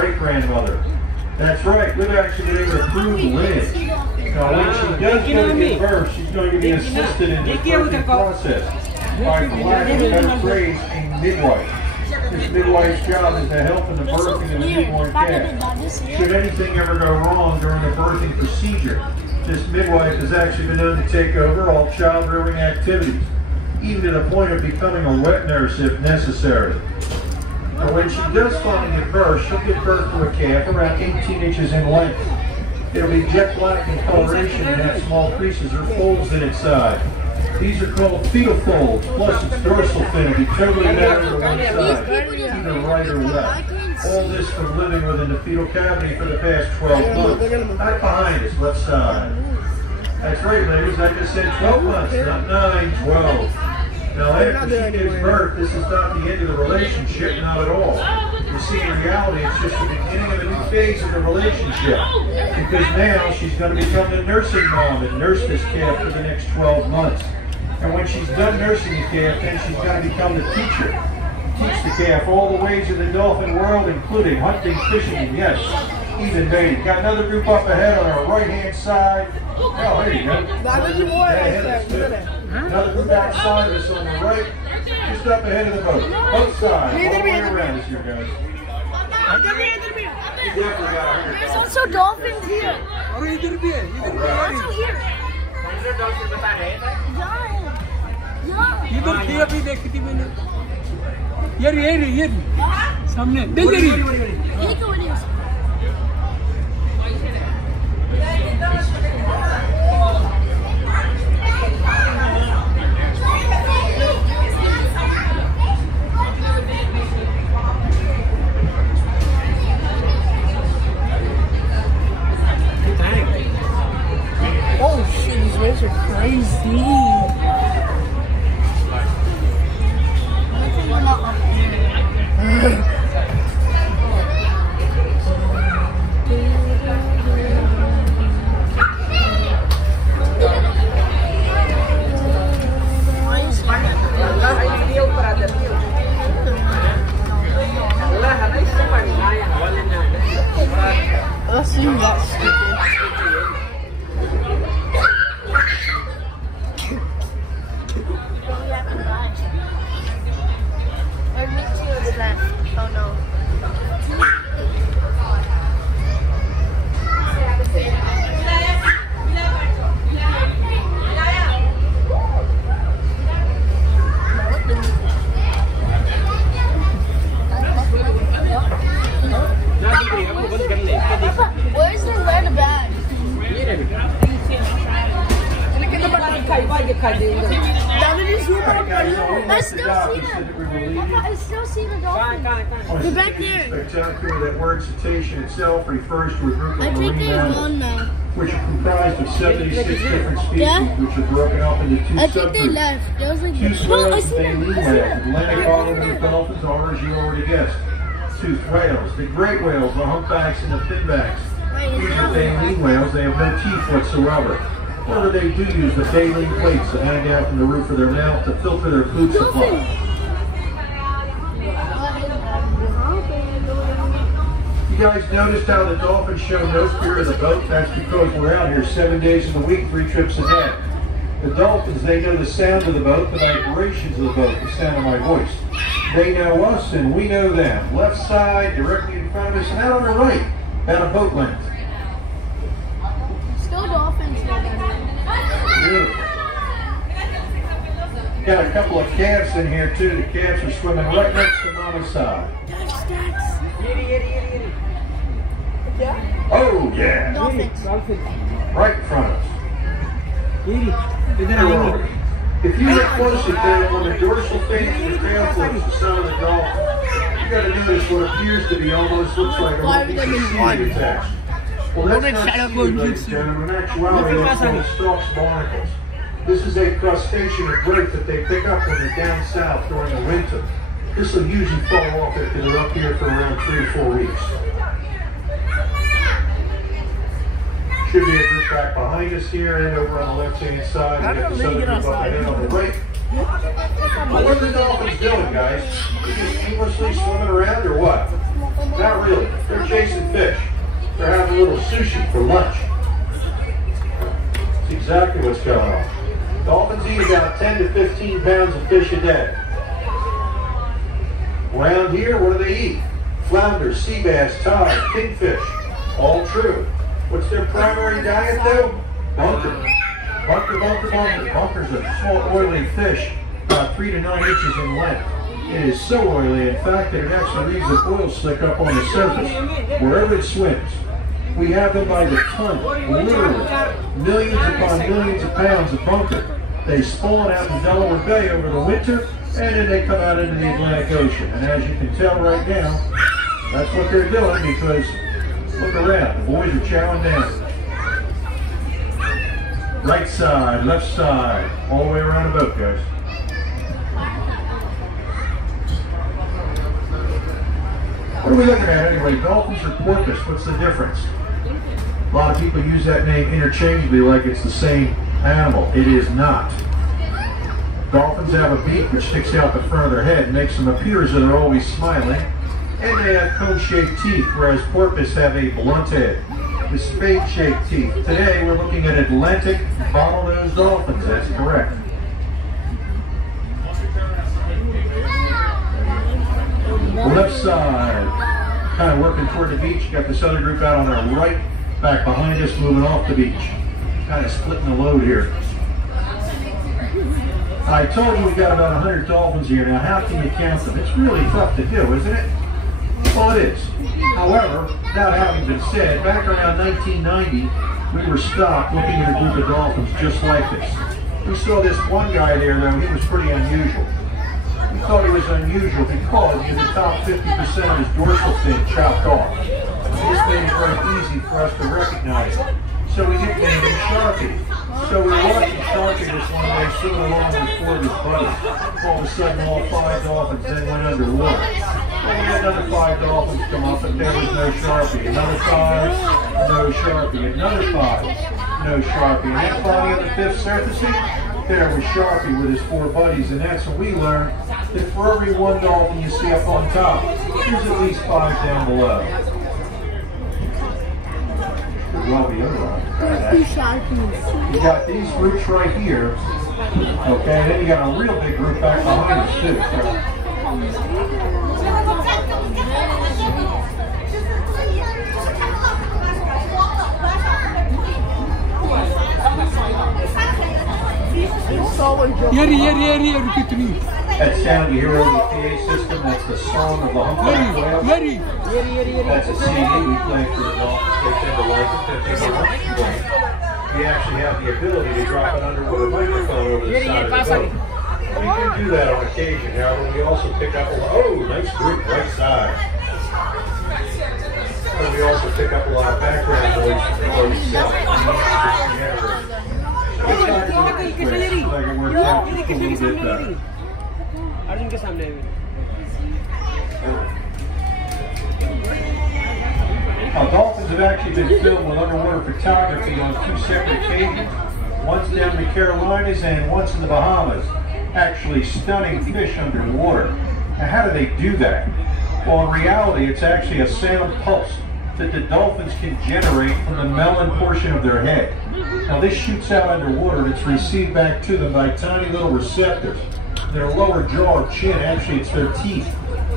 great-grandmother. That's right, we've actually been able to prove the lineage. Now, when she does go to give birth, she's going to be assisted in the birthing process by, for lack of a better phrase, a midwife. This midwife's job is to help in the birthing of the newborn calf. Should anything ever go wrong during the birthing procedure, this midwife has actually been known to take over all child-rearing activities, even to the point of becoming a wet nurse if necessary. But when she does finally give birth, she'll give birth to a calf around 18 inches in length. It'll be jet black in coloration and have small creases or folds in its side. These are called fetal folds, plus its dorsal fin will be totally down to one side, either right or left. All this from living within the fetal cavity for the past 12 months. Right behind us, left side. That's right, ladies, I just said 12 months, not 9, 12. Now, after she gives birth, this is not the end of the relationship, not at all. You see, in reality, it's just the beginning of a new phase of the relationship. Because now she's going to become the nursing mom and nurse this calf for the next 12 months. And when she's done nursing the calf, then she's going to become the teacher. Teach the calf all the ways of the dolphin world, including hunting, fishing, and yes, even mating. Got another group up ahead on our right-hand side. Oh, there you go. Another group outside of us on the right, just up ahead of the boat. Both sides, all the way around us here, guys. There's also dolphins here. Also here. Oh shit, these waves are crazy. I think we're not up there. Let's do that stupid. Oh no. Where's the red bag? I still see the dolphin. They're back there. Spectacular, that word cetacean itself refers to a group of I think marine they're gone mammals, now. which are comprised of 76 different species, which are broken up into two I think they subgroups. left. There was like Two no, I whales, see baleen them. whales, Atlantic olive dolphins, or as you already guessed, toothed whales, the great whales, the humpbacks and the finbacks. These are baleen whales. They have no teeth whatsoever. However, they do use the baleen plates that hang out from the roof of their mouth to filter their food supply. You guys noticed how the dolphins show no fear of the boat? That's because we're out here 7 days in the week, 3 trips a day. The dolphins, they know the sound of the boat, the vibrations of the boat, the sound of my voice. They know us and we know them. Left side, directly in front of us, and out on the right, about a boat length. Still dolphins here. Beautiful. Got a couple of calves in here too. The calves are swimming right next to Mama's side. Oh yeah! Dolphins. Right in front of us. If you look closely there on the dorsal fin and the tail flips the side of the dolphin, you got to notice what appears to be almost looks like a little piece of seaweed attached. Well, that's not seaweed, ladies and gentlemen. In actuality, that's called stalks barnacles. This is a crustacean of growth that they pick up when they're down south during the winter. This will usually fall off after they're up here for around 3 or 4 weeks. Should be a group back behind us here and over on the left-hand side. We got this other group up ahead on the right. What are the dolphins doing, guys? They're just aimlessly swimming around or what? Not really. They're chasing fish. They're having a little sushi for lunch. That's exactly what's going on. Dolphins eat about 10 to 15 pounds of fish a day. Around here, what do they eat? Flounder, sea bass, tide, kingfish. All true. What's their primary diet though? Bunker. Bunker's a small oily fish, about 3 to 9 inches in length. It is so oily, in fact, that it actually leaves an oil slick up on the surface, wherever it swims. We have them by the ton, literally, millions upon millions of pounds of bunker. They spawn out in Delaware Bay over the winter, and then they come out into the Atlantic Ocean. And as you can tell right now, that's what they're doing, because look around, the boys are chowing down. Right side, left side, all the way around the boat, guys. What are we looking at anyway? Dolphins or porpoise? What's the difference? A lot of people use that name interchangeably like it's the same animal. It is not. Dolphins have a beak which sticks out the front of their head and makes them appear as though they're always smiling. And they have cone-shaped teeth, whereas porpoise have a blunt head with spade-shaped teeth. Today we're looking at Atlantic bottlenose dolphins. That's correct. Left side, kind of working toward the beach. You got this other group out on our right, back behind us, moving off the beach. Kind of splitting the load here. I told you we've got about 100 dolphins here. Now, how can you count them? It's really tough to do, isn't it? Well, it is. However, that having been said, back around 1990, we were stopped looking at a group of dolphins just like this. We saw this one guy there, though. He was pretty unusual. We thought he was unusual because he had the top 50% of his dorsal fin chopped off. This made it very easy for us to recognize him. So we nicknamed him Sharpie. So we were watching Sharpie this one day, swimming along with 4 of his buddies. All of a sudden, all 5 dolphins then went underwater. And we had another 5 dolphins come up, but there was no Sharpie. Another 5, no Sharpie. Another 5, no Sharpie. And then finally on the 5th surfacing, there was Sharpie with his 4 buddies. And that's when we learned that for every 1 dolphin you see up on top, there's at least 5 down below. Well, the other one. You got these roots right here. Okay, then you got a real big root back behind us too. That sound you hear over the PA system, that's the song of the humpback whale. That's a CD we play for the Dolphins. They tend to like it. They tend to like it. We actually have the ability to drop an underwater microphone over the side of the boat. We can do that on occasion. However, we also pick up nice group, right side. And we also pick up a lot of background noise from the boat itself. Let's try to do it this way. Seems like it works out just a little bit better. Dolphins have actually been filmed with underwater photography on 2 separate occasions. Once down in the Carolinas and once in the Bahamas. Actually stunning fish underwater. Now how do they do that? Well, in reality, it's actually a sound pulse that the dolphins can generate from the melon portion of their head. Now this shoots out underwater and it's received back to them by tiny little receptors. Their lower jaw or chin, actually it's their teeth.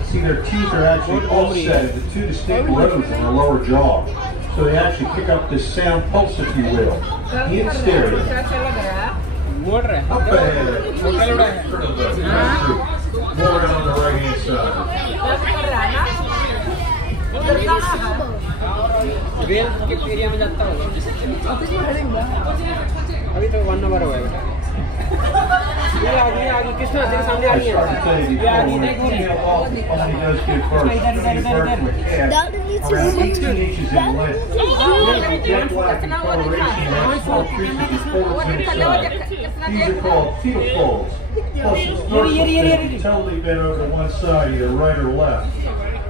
See, their teeth are actually offset into 2 distinct rows in their lower jaw. So they actually pick up this sound pulse, if you will, in stereo. Up ahead. More on the right hand side. अभी तो 1 number हुआ है बेटा ये आगे किसने तेरे सामने आ गया ये आगे These are called fetal folds. Plus, its dorsal fin totally bent over one side, either right or left.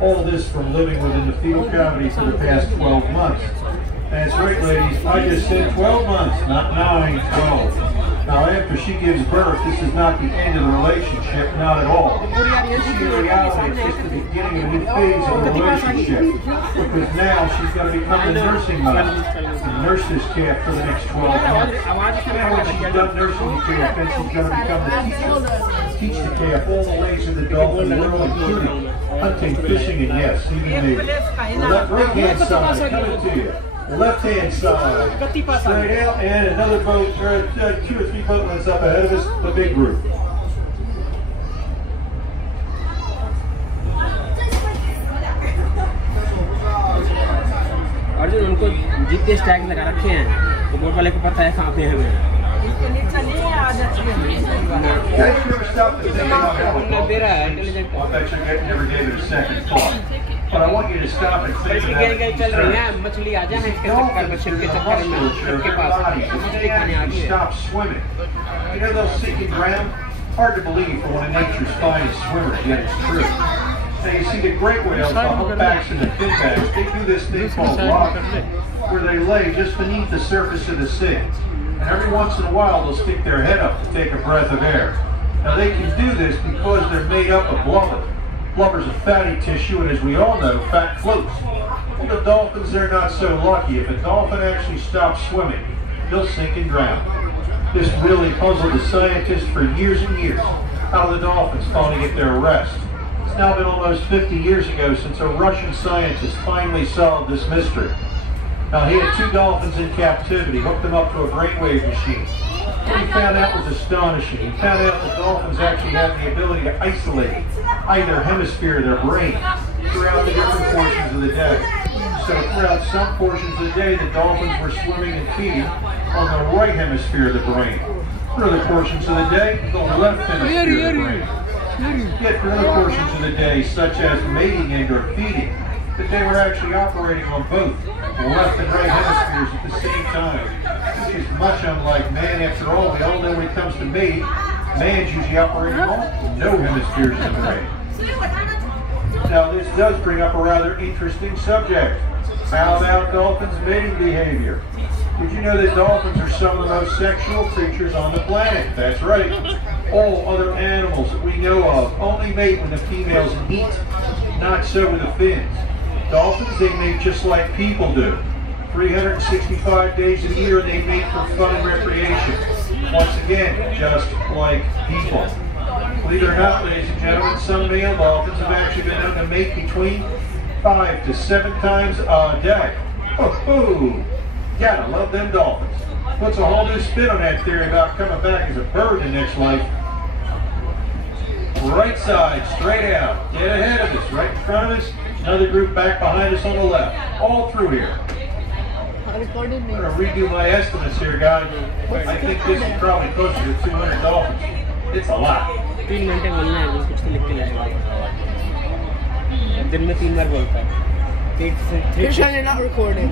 All this from living within the fetal cavity for the past 12 months. That's right, ladies. I just said 12 months, not 9, 12. Now, after she gives birth, this is not the end of the relationship, not at all. In reality, it's just the beginning of a new phase of the relationship. Because now she's going to become the nursing mother and nurse this calf for the next 12 months. And when she's done nursing the calf, then she's going to become the teacher. Teach the calf all the ways of the dolphin world, including hunting, fishing, and yes, even mating. The right-hand side, coming to you. Left-hand side, straight out, and another boat, 2 or 3 boat lengths up ahead of us, the big group. Arjun उनको जितने Stag लगा रखे हैं वो boat वाले को पता है कहाँ पे है हमें But I want you to stop and think about it. Stop swimming. You know those sinking ground? Hard to believe for one of nature's finest swimmers, yet it's true. Now you see the great whales, the humpbacks and the finbacks, they do this thing called rocking, where they lay just beneath the surface of the sea. And every once in a while they'll stick their head up to take a breath of air. Now they can do this because they're made up of blubber. Blubber's a fatty tissue, and as we all know, fat floats. Well, the dolphins, they're not so lucky. If a dolphin actually stops swimming, they'll sink and drown. This really puzzled the scientists for years and years. How the dolphins finally get their rest? It's now been almost 50 years ago since a Russian scientist finally solved this mystery. Now, he had 2 dolphins in captivity, hooked them up to a brainwave machine. What he found out was astonishing. He found out that dolphins actually have the ability to isolate either hemisphere of their brain throughout the different portions of the day. So throughout some portions of the day, the dolphins were swimming and feeding on the right hemisphere of the brain. For other portions of the day, the left hemisphere of the brain. Yet for other portions of the day, such as mating and or feeding, that they were actually operating on both the left and right hemispheres at the same time, which is much unlike man. After all, we all know when it comes to mating, man's usually operating on no hemispheres in the brain. Now this does bring up a rather interesting subject. How about dolphins' mating behavior? Did you know that dolphins are some of the most sexual creatures on the planet? That's right. All other animals that we know of only mate when the females meet, not so with the fins. Dolphins, they mate just like people do. 365 days a year, they mate for fun and recreation. Once again, just like people. Believe it or not, ladies and gentlemen, some male dolphins have actually been known to mate between 5 to 7 times a day. Oh, gotta love them dolphins. Puts a whole new spin on that theory about coming back as a bird in the next life. Right side, straight out, dead ahead of us, right in front of us. Another group back behind us on the left. All through here. I'm going to redo my estimates here, guys. I think this is probably closer to 200 dolphins. It's a lot. 3 घंटे बोलना है कुछ तो लिख के लगेगा दिन में 3 बार बोलता है You're trying to not record it.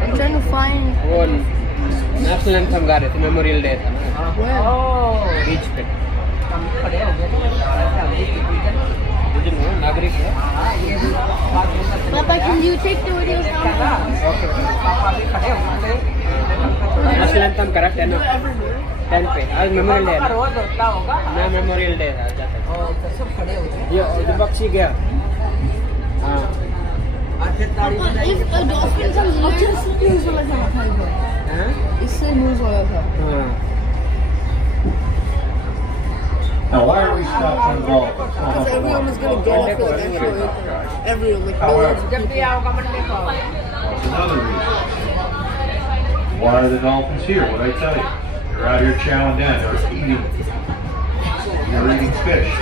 I'm trying to find. वो नेशनल एंथम गा रहे थे मेमोरियल डे था ना बीच पे नागरिक है Papa, can you take the videos down? National anthem correct है ना 10 पे आज मेमोरियल डे है ना मेमोरियल डे है जाता है ये पक्षी गया हाँ Papa, if a dolphin comes just news वाला था हाँ इससे news वाला था हाँ Now, why are we stopping the dolphins? because everyone is going to go off for the actual anthem. Everyone, like millions of people. That's another reason. Why are the dolphins here? What I tell you? They're out here chowing down. They're eating fish.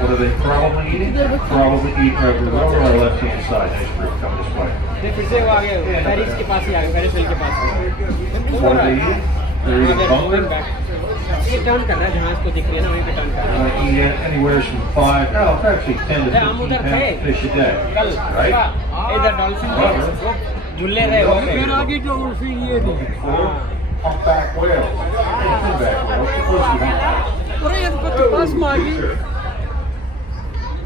What are they probably eating? Probably eating over on our left-hand side. Nice group, come this way. What are they eating? They're eating bunker. ये turn कर रहा है जहाँ इसको दिख रही है ना वहीं पे टर्न कर रहा है Eat anywhere from 5, no, it's actually 10 to 15 pounds of fish a day. कल Right? इधर डॉल्फिन झूले रहे हो फिर आगे जो उसी ये भी Humpback whales. Humpback whales. अरे ये तो पास में आ गई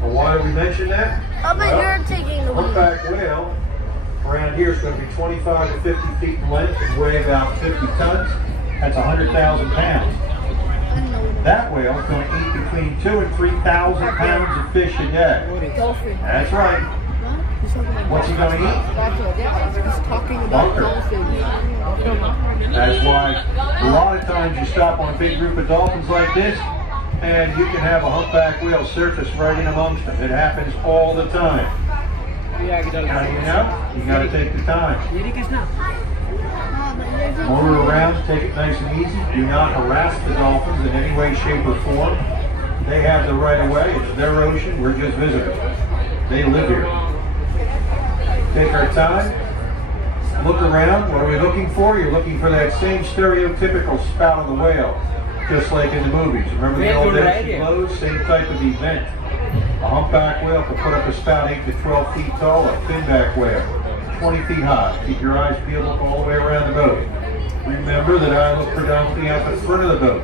Well, why do we mention that? Oh, but you're taking the Humpback whale Around here it's going to be 25 to 50 feet in length and weigh about 50 tons. That's 100,000 pounds. That whale is going to eat between 2,000 and 3,000 pounds of fish a day. Dolphin. That's right. What's he going to eat? He's talking about dolphins. That's why a lot of times you stop on a big group of dolphins like this, and you can have a humpback whale surface right in amongst them. It happens all the time. How do you know? You got to take the time. Motor around, take it nice and easy. Do not harass the dolphins in any way, shape, or form. They have the right of way. It's their ocean. We're just visitors. They live here. Take our time. Look around. What are we looking for? You're looking for that same stereotypical spout of the whale, just like in the movies. Remember the old days clothes? Same type of event. A humpback whale can put up a spout 8 to 12 feet tall. A finback whale, 20 feet high. Keep your eyes peeled up all the way around the boat. Remember that I look predominantly out the front of the boat.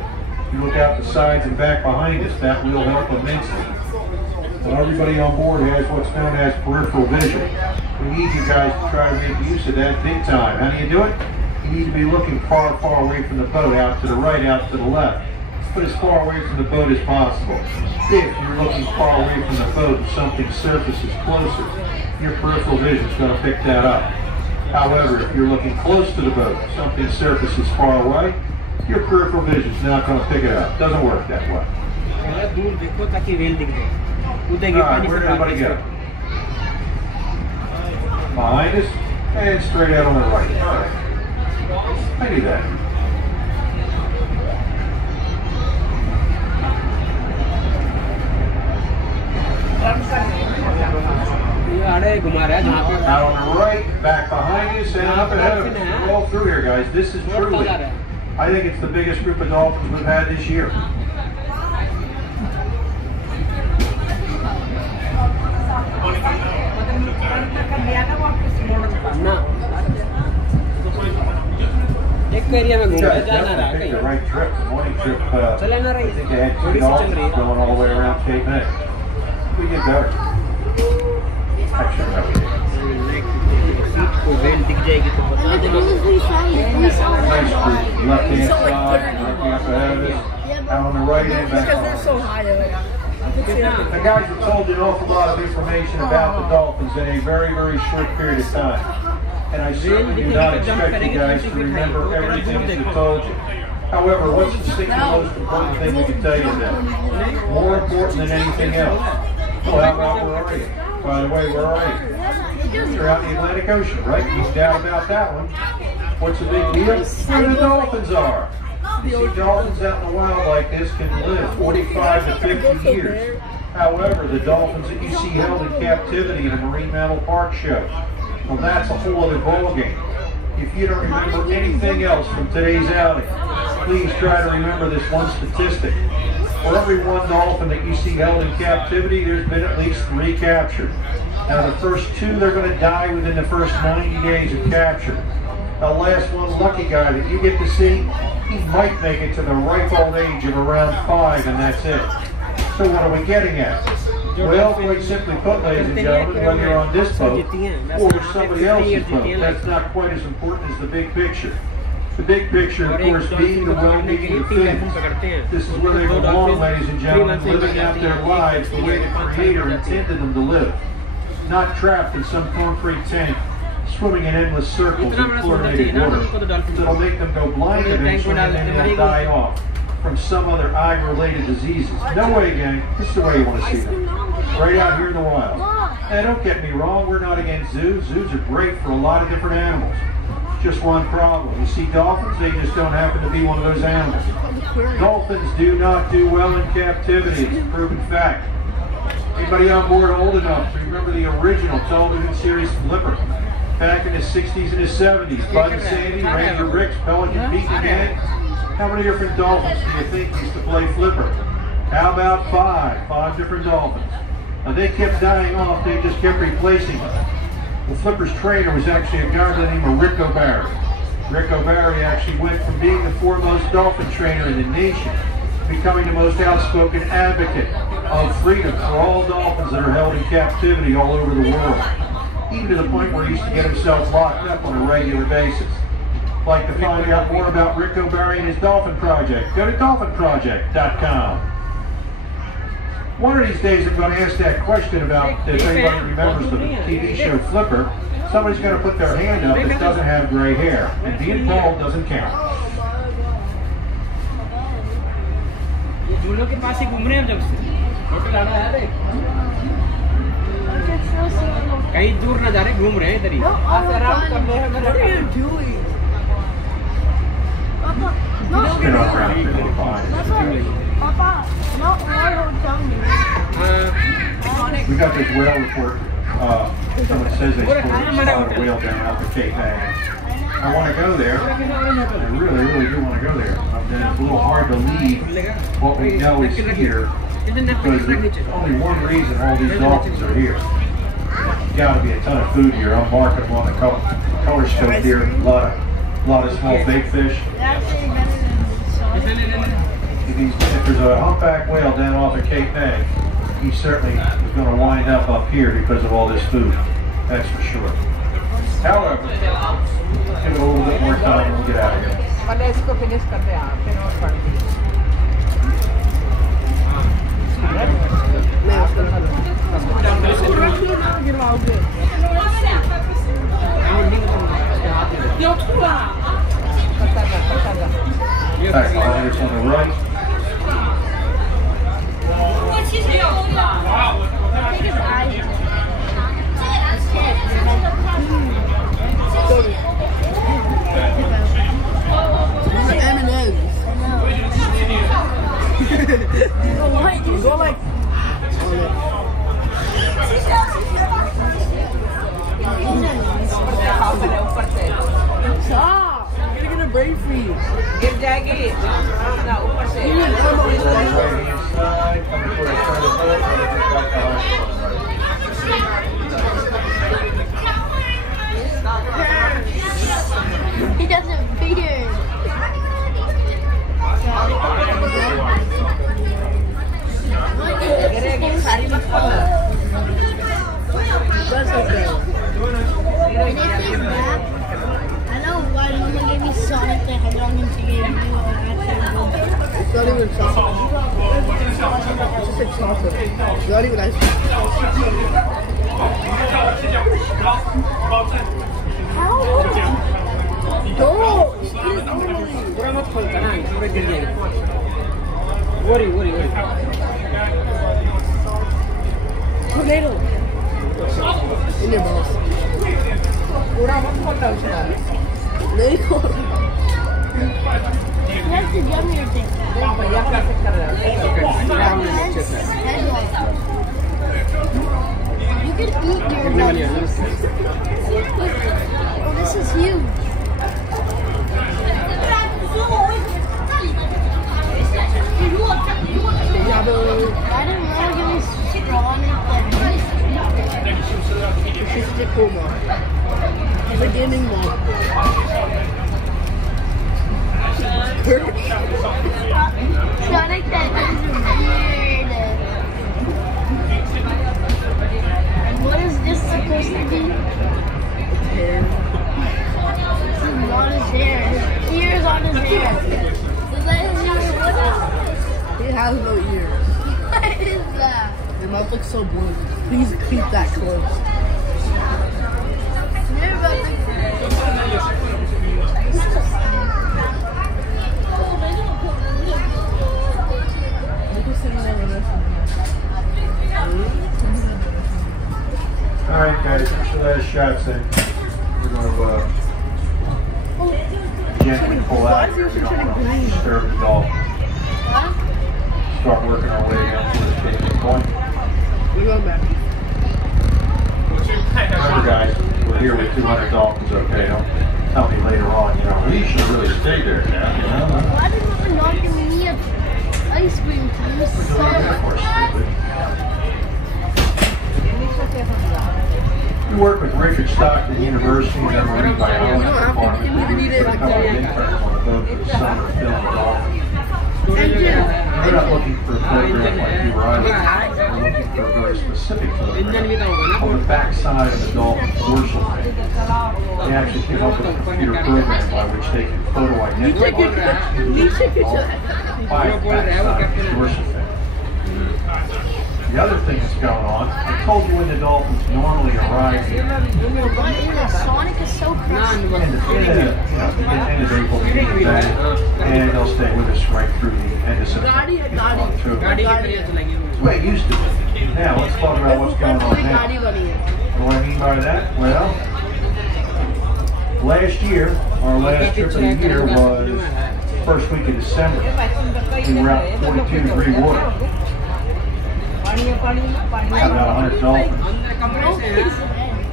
You look out the sides and back behind us. That will help immensely. So everybody on board has what's known as peripheral vision. We need you guys to try to make use of that big time. How do you do it? You need to be looking far, far away from the boat, out to the right, out to the left. But as far away from the boat as possible. If you're looking far away from the boat and something surfaces closer, your peripheral vision is going to pick that up. However, if you're looking close to the boat, something surfaces far away, your peripheral vision is not going to pick it up. It doesn't work that way. Alright, where did everybody go? Behind us and straight out on the right. Alright. I knew that. Out on the right, back behind us, and up ahead of us. We're all through here, guys. This is truly, I think it's the biggest group of dolphins we've had this year. Picked the right trip, the morning trip. I think they had 2 dolphins going all the way around Cape May. We did better. Actually, no, we did. Nice group. Left-hand side, looking up ahead of us. Out on the right and back on. They're so high. The guys have told you an awful lot of information about the dolphins in a very, very short period of time. And I certainly do not expect you guys to remember everything that they've told you. However, what's the single most important thing we can tell you today? More important than anything else. Well, how about where are you? By the way, where are you? You're out in the Atlantic Ocean, right? No doubt about that one. What's the big deal? Where the dolphins are. You see, dolphins out in the wild like this can live 45 to 50 years. However, the dolphins that you see held in captivity in a marine mammal park show, well, that's a whole other ballgame. If you don't remember anything else from today's outing, please try to remember this one statistic. For every 1 dolphin that you see held in captivity, there's been at least 3 captured. Now, the first 2, they're going to die within the first 90 days of capture. The last one, lucky guy that you get to see, he might make it to the ripe old age of around 5, and that's it. So what are we getting at? Well, quite simply put, ladies and gentlemen, whether you're on this boat or somebody else's boat, that's not quite as important as the big picture. The big picture, of course, being the well-being of fins. This is where they belong, ladies and gentlemen, living out their lives the way the Creator intended them to live. Not trapped in some concrete tank, swimming in endless circles in fluoridated water that'll make them go blind eventually and then die off from some other eye-related diseases. No way, gang. This is the way you want to see them. Right out here in the wild. And don't get me wrong, we're not against zoos. Zoos are great for a lot of different animals. Just one problem. You see dolphins, they just don't happen to be one of those animals. Dolphins do not do well in captivity. It's a proven fact. Anybody on board old enough to remember the original television series Flipper? Back in the 60s and the 70s, Bud and Sandy, Ranger Ricks, Pelican Pete again. How many different dolphins do you think used to play Flipper? How about 5? 5 different dolphins. Now, they kept dying off, they just kept replacing them. The Flipper's trainer was actually a guy by the name of Rick O'Barry. Rick O'Barry actually went from being the foremost dolphin trainer in the nation, becoming the most outspoken advocate of freedom for all dolphins that are held in captivity all over the world. even to the point where he used to get himself locked up on a regular basis. Like to find out more about Rick O'Barry and his Dolphin Project, go to dolphinproject.com. One of these days I'm going to ask that question about if anybody remembers the TV show Flipper. Somebody's going to put their hand up that doesn't have gray hair, and being bald doesn't count. झूलों के पास ही घूम रहे हैं जब से photo डाला है रे कहीं दूर ना जा रहे घूम रहे हैं इधर ही आराम कर रहे हैं What are you doing? Papa, no. Papa, no, tell me. We got this whale report. Someone says they spotted a whale down out the Cape May. I want to go there. I really, really do want to go there. Then it's a little hard to leave what we know is here because there's only one reason all these dolphins are here. There's got to be a ton of food here. I'm marking them on the color scope here. A lot of small big fish. If there's a humpback whale down off of Cape May, he certainly is going to wind up here because of all this food. That's for sure. However, give it a little bit more time and we'll get out of here. Alright, on the right. Go like stop! You're gonna get a brain freeze. Get jacket. No, ऊपर से. He doesn't beard. I know why Mama gave me Sonic the Hedgehog and she gave me It's not even chocolate. It's just like chocolate. It's not even ice cream. No! पूरा मत खोल करना पूरे गिर जाएंगे worry Tornado! In your balls. पूरा मत खोलता उसे. Tornado! That's the yummier thing. भैया का सेट कर रहा है. You can eat your Oh, this is huge. I didn't want to give me straw in it. She's the cool mom. The gaming mom. Sonic that is weird. And what is this supposed to be? Hair. This is not his hair. His ears on his hair. Is that his ear? He has no ears. What is that? Your mouth looks so blue. Please keep that close. You're about to... Alright guys, so that shot's in. We're going to gently pull out. We don't want to disturb the dolphin. Start working our way down to the station point. We're going back. Remember guys, we're here with 200 dolphins, okay? Don't tell me later on, you know, we should really stay there now, you know? Why did you not give me ice cream to use? We work with Richard Stockton University and their marine biology department. We did a couple of interns on the boat for the summer filming dolphins. We're not looking for a program like you or I. We're looking for a very specific photograph on the back side of the Dolphin dorsal fin. They actually came up with a computer program by which they can photo identify by the back side of the dorsal fin. The other thing that's going on, I told you when the dolphins normally arrive here. Sonic is so crazy. End of April, beginning of May, and they'll stay with us right through the end of September. That's the way it used to be. Now, let's talk about what's going on now. What I mean by that? Well, last year, our last trip of the year was first week of December. We were out 42-degree water. Had about 100 dolphins.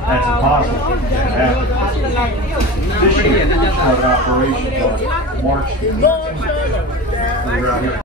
That's impossible. This year, we started operations on March 15th. We were out here